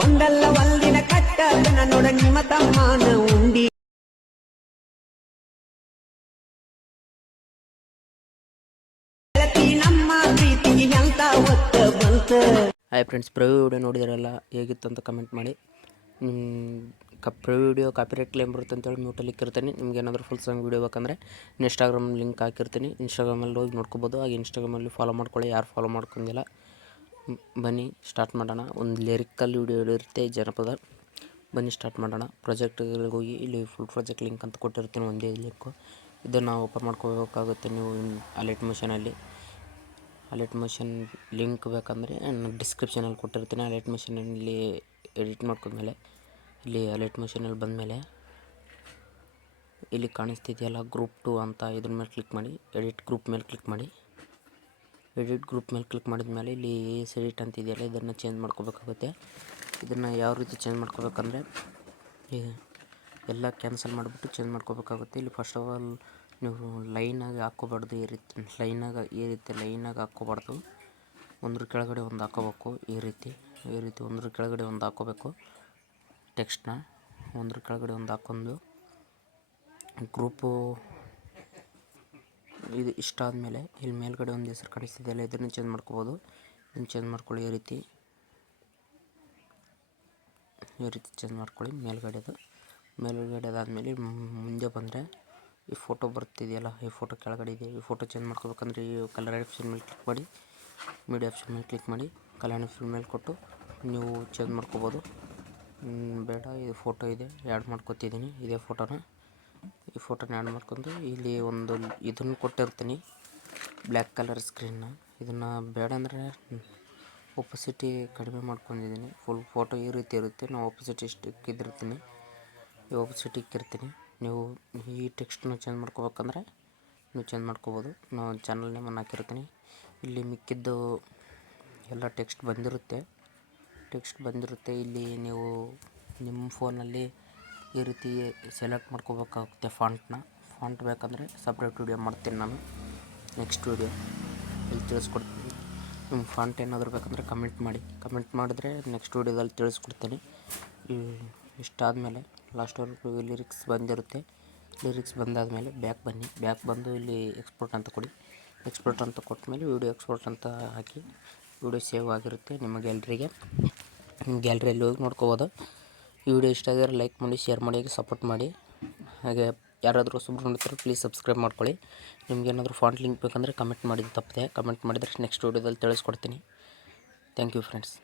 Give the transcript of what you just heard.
ಒಂದಲ್ಲ ಒಂದಿನ ಕಟ್ಟದನ ನೋಡ ನಿಮ್ಮ ತಮ್ಮನ ಉಂಡಿ ನಮ್ಮ ಪ್ರೀತಿಗೆ ಎಂತ ಒತ್ತ ಬಂತ. ಹಾಯ್ ಫ್ರೆಂಡ್ಸ್, ಪ್ರಿವ್ಯೂ ವಿಡಿಯೋ ನೋಡಿದಾರಲ್ಲ, ಹೇಗಿತ್ತು ಅಂತ ಕಮೆಂಟ್ ಮಾಡಿ. ಪ್ರಿವ್ಯೂ ವಿಡಿಯೋ ಕಾಪಿರೈಟ್ ಕ್ಲೇಮ್ ಬರುತ್ತೆ ಅಂತೇಳಿ ಮ್ಯೂಟಲ್ಲಿ ಇಕ್ಕಿರ್ತೀನಿ. ನಿಮ್ಗೆ ಏನಾದರೂ ಫುಲ್ ಸಾಂಗ್ ವೀಡಿಯೋ ಬೇಕಂದರೆ ಇನ್ಸ್ಟಾಗ್ರಾಮ್ ಲಿಂಕ್ ಹಾಕಿರ್ತೀನಿ, ಇನ್ಸ್ಟಾಗ್ರಾಮಲ್ಲಿ ಹೋಗಿ ನೋಡ್ಕೋಬೋದು. ಹಾಗೆ ಇನ್ಸ್ಟಾಗ್ರಾಮಲ್ಲಿ ಫಾಲೋ ಮಾಡ್ಕೊಳ್ಳಿ, ಯಾರು ಫಾಲೋ ಮಾಡ್ಕೊಂಡಿಲ್ಲ. ಬನ್ನಿ ಸ್ಟಾರ್ಟ್ ಮಾಡೋಣ. ಒಂದು ಲಿರಿಕಲ್ ವಿಡಿಯೋ ಇರುತ್ತೆ, ಜನಪದ. ಬನ್ನಿ ಸ್ಟಾರ್ಟ್ ಮಾಡೋಣ. ಪ್ರಾಜೆಕ್ಟ್ಗಳಿಗೆ ಹೋಗಿ ಇಲ್ಲಿ ಫುಲ್ ಪ್ರಾಜೆಕ್ಟ್ ಲಿಂಕ್ ಅಂತ ಕೊಟ್ಟಿರ್ತೀನಿ, ಒಂದೇ ಲಿಂಕು. ಇದನ್ನು ಓಪನ್ ಮಾಡ್ಕೋಬೇಕಾಗುತ್ತೆ ನೀವು ಅಲೈಟ್ ಮೋಷನಲ್ಲಿ. ಅಲೈಟ್ ಮೋಷನ್ ಲಿಂಕ್ ಬೇಕಂದರೆ ನಾನು ಡಿಸ್ಕ್ರಿಪ್ಷನಲ್ಲಿ ಕೊಟ್ಟಿರ್ತೀನಿ. ಅಲೈಟ್ ಮೋಷನಲ್ಲಿ ಎಡಿಟ್ ಮಾಡ್ಕೊಂಡ್ಮೇಲೆ ಇಲ್ಲಿ ಅಲೈಟ್ ಮೋಷನಲ್ಲಿ ಬಂದಮೇಲೆ ಇಲ್ಲಿ ಕಾಣಿಸ್ತಿದೆಯಲ್ಲ ಗ್ರೂಪ್ 2 ಅಂತ, ಇದ್ರ ಮೇಲೆ ಕ್ಲಿಕ್ ಮಾಡಿ ಎಡಿಟ್ ಗ್ರೂಪ್ ಮೇಲೆ ಕ್ಲಿಕ್ ಮಾಡಿ. ಎಡಿಟ್ ಗ್ರೂಪ್ ಮೇಲೆ ಕ್ಲಿಕ್ ಮಾಡಿದ್ಮೇಲೆ ಇಲ್ಲಿ ಎಡಿಟ್ ಅಂತಿದೆಯಲ್ಲ, ಇದನ್ನು ಚೇಂಜ್ ಮಾಡ್ಕೋಬೇಕಾಗುತ್ತೆ. ಇದನ್ನು ಯಾವ ರೀತಿ ಚೇಂಜ್ ಮಾಡ್ಕೋಬೇಕಂದ್ರೆ ಎಲ್ಲ ಕ್ಯಾನ್ಸಲ್ ಮಾಡಿಬಿಟ್ಟು ಚೇಂಜ್ ಮಾಡ್ಕೋಬೇಕಾಗುತ್ತೆ. ಇಲ್ಲಿ ಫಸ್ಟ್ ಆಫ್ ಆಲ್ ನೀವು ಲೈನಾಗಿ ಹಾಕ್ಕೋಬಾರ್ದು, ಈ ರೀತಿ ಲೈನಾಗಿ ಹಾಕ್ಕೋಬಾರ್ದು. ಒಂದ್ರ ಕೆಳಗಡೆ ಒಂದು ಹಾಕ್ಕೋಬೇಕು. ಈ ರೀತಿ ಒಂದ್ರ ಕೆಳಗಡೆ ಒಂದು ಹಾಕ್ಕೋಬೇಕು. ಟೆಕ್ಸ್ಟ್ನ ಒಂದ್ರ ಕೆಳಗಡೆ ಒಂದು ಹಾಕ್ಕೊಂಡು ಗ್ರೂಪು ಇದು ಇಷ್ಟ ಆದಮೇಲೆ ಇಲ್ಲಿ ಮೇಲ್ಗಡೆ ಒಂದು ಹೆಸರು ಕಾಣಿಸ್ತಿದೆಯಲ್ಲ, ಇದನ್ನು ಚೇಂಜ್ ಮಾಡ್ಕೋಬೋದು. ಇದನ್ನು ಚೇಂಜ್ ಮಾಡ್ಕೊಳ್ಳಿ. ಈ ರೀತಿ ಚೇಂಜ್ ಮಾಡ್ಕೊಳ್ಳಿ. ಮೇಲ್ಗಡೆ ಅದಾದಮೇಲೆ ಮುಂದೆ ಬಂದರೆ ಈ ಫೋಟೋ ಬರ್ತಿದೆಯಲ್ಲ, ಈ ಫೋಟೋ ಕೆಳಗಡೆ ಇದೆ. ಈ ಫೋಟೋ ಚೇಂಜ್ ಮಾಡ್ಕೋಬೇಕಂದ್ರೆ ಈ ಕಲರ್ ಆಪ್ಷನ್ ಮೇಲೆ ಕ್ಲಿಕ್ ಮಾಡಿ, ಮೀಡಿಯಾ ಆಪ್ಷನ್ ಮೇಲೆ ಕ್ಲಿಕ್ ಮಾಡಿ, ಕಲರ್ ಆಪ್ಷನ್ ಮೇಲೆ ಕೊಟ್ಟು ನೀವು ಚೇಂಜ್ ಮಾಡ್ಕೋಬೋದು. ಬೇಡ, ಇದು ಫೋಟೋ ಇದೆ, ಆ್ಯಡ್ ಮಾಡ್ಕೊತಿದ್ದೀನಿ ಇದೇ ಫೋಟೋನ. ಈ ಫೋಟೋನ ಆ್ಯಡ್ ಮಾಡ್ಕೊಂಡು ಇಲ್ಲಿ ಒಂದು ಇದನ್ನು ಕೊಟ್ಟಿರ್ತೀನಿ, ಬ್ಲ್ಯಾಕ್ ಕಲರ್ ಸ್ಕ್ರೀನ್ನ. ಇದನ್ನು ಬೇಡ ಅಂದರೆ ಒಪಸಿಟಿ ಕಡಿಮೆ ಮಾಡ್ಕೊಂಡಿದ್ದೀನಿ. ಫುಲ್ ಫೋಟೋ ಈ ರೀತಿ ಇರುತ್ತೆ. ನಾವು ಒಪಸಿಟಿ ಇಕ್ಕಿರ್ತೀನಿ, ಈ ಒಪಸಿಟಿ ಇಕ್ಕಿರ್ತೀನಿ. ನೀವು ಈ ಟೆಕ್ಸ್ಟನ್ನು ಚೇಂಜ್ ಮಾಡ್ಕೋಬೇಕಂದ್ರೆ ನೀವು ಚೇಂಜ್ ಮಾಡ್ಕೋಬೋದು. ನಾನು ಚಾನಲ್ ನೇಮನ್ನು ಹಾಕಿರ್ತೀನಿ. ಇಲ್ಲಿ ಮಿಕ್ಕಿದ್ದು ಎಲ್ಲ ಟೆಕ್ಸ್ಟ್ ಬಂದಿರುತ್ತೆ. ಇಲ್ಲಿ ನೀವು ನಿಮ್ಮ ಫೋನಲ್ಲಿ ಈ ರೀತಿ ಸೆಲೆಕ್ಟ್ ಮಾಡ್ಕೋಬೇಕಾಗುತ್ತೆ ಫಾಂಟ್ ಬೇಕಂದರೆ ಸಪ್ರೇಟ್ ವಿಡಿಯೋ ಮಾಡ್ತೀನಿ ನಾನು, ನೆಕ್ಸ್ಟ್ ವಿಡಿಯೋ ಇಲ್ಲಿ ತಿಳಿಸ್ಕೊಡ್ತೀನಿ. ನಿಮ್ಮ ಫಾಂಟ್ ಏನಾದರೂ ಬೇಕಂದರೆ ಕಮೆಂಟ್ ಮಾಡಿದ್ರೆ ನೆಕ್ಸ್ಟ್ ವಿಡಿಯೋದಲ್ಲಿ ತಿಳಿಸ್ಕೊಡ್ತೀನಿ. ಇಷ್ಟಾದಮೇಲೆ ಲಾಸ್ಟ್ವರೆಗೂ ಲಿರಿಕ್ಸ್ ಬಂದಿರುತ್ತೆ. ಲಿರಿಕ್ಸ್ ಬಂದಾದಮೇಲೆ ಬ್ಯಾಕ್ ಬಂದು ಇಲ್ಲಿ ಎಕ್ಸ್ಪೋರ್ಟ್ ಅಂತ ಕೊಡಿ. ಎಕ್ಸ್ಪೋರ್ಟ್ ಅಂತ ಕೊಟ್ಟಮೇಲೆ ವಿಡಿಯೋ ಎಕ್ಸ್ಪೋರ್ಟ್ ಅಂತ ಹಾಕಿ ವಿಡಿಯೋ ಸೇವ್ ಆಗಿರುತ್ತೆ ನಿಮ್ಮ ಗ್ಯಾಲರಿಯಲ್ಲಿ ಹೋಗಿ ನೋಡ್ಕೋಬೋದು. ಈ ವಿಡಿಯೋ ಇಷ್ಟ ಆಗಿದ್ರೆ ಲೈಕ್ ಮಾಡಿ, ಶೇರ್ ಮಾಡಿ, ಸಪೋರ್ಟ್ ಮಾಡಿ. ಹಾಗೆ ಯಾರಾದರೂ ಹೊಸಬ್ರು ನೋಡ್ತಾರೆ ಪ್ಲೀಸ್ ಸಬ್ಸ್ಕ್ರೈಬ್ ಮಾಡ್ಕೊಳ್ಳಿ. ನಿಮ್ಗೇನಾದರೂ ಫಾಂಟ್ ಲಿಂಕ್ ಬೇಕಂದರೆ ಕಮೆಂಟ್ ಮಾಡಿದ್ರೆ ನೆಕ್ಸ್ಟ್ ವಿಡಿಯೋದಲ್ಲಿ ತಿಳಿಸ್ಕೊಡ್ತೀನಿ. Thank you friends.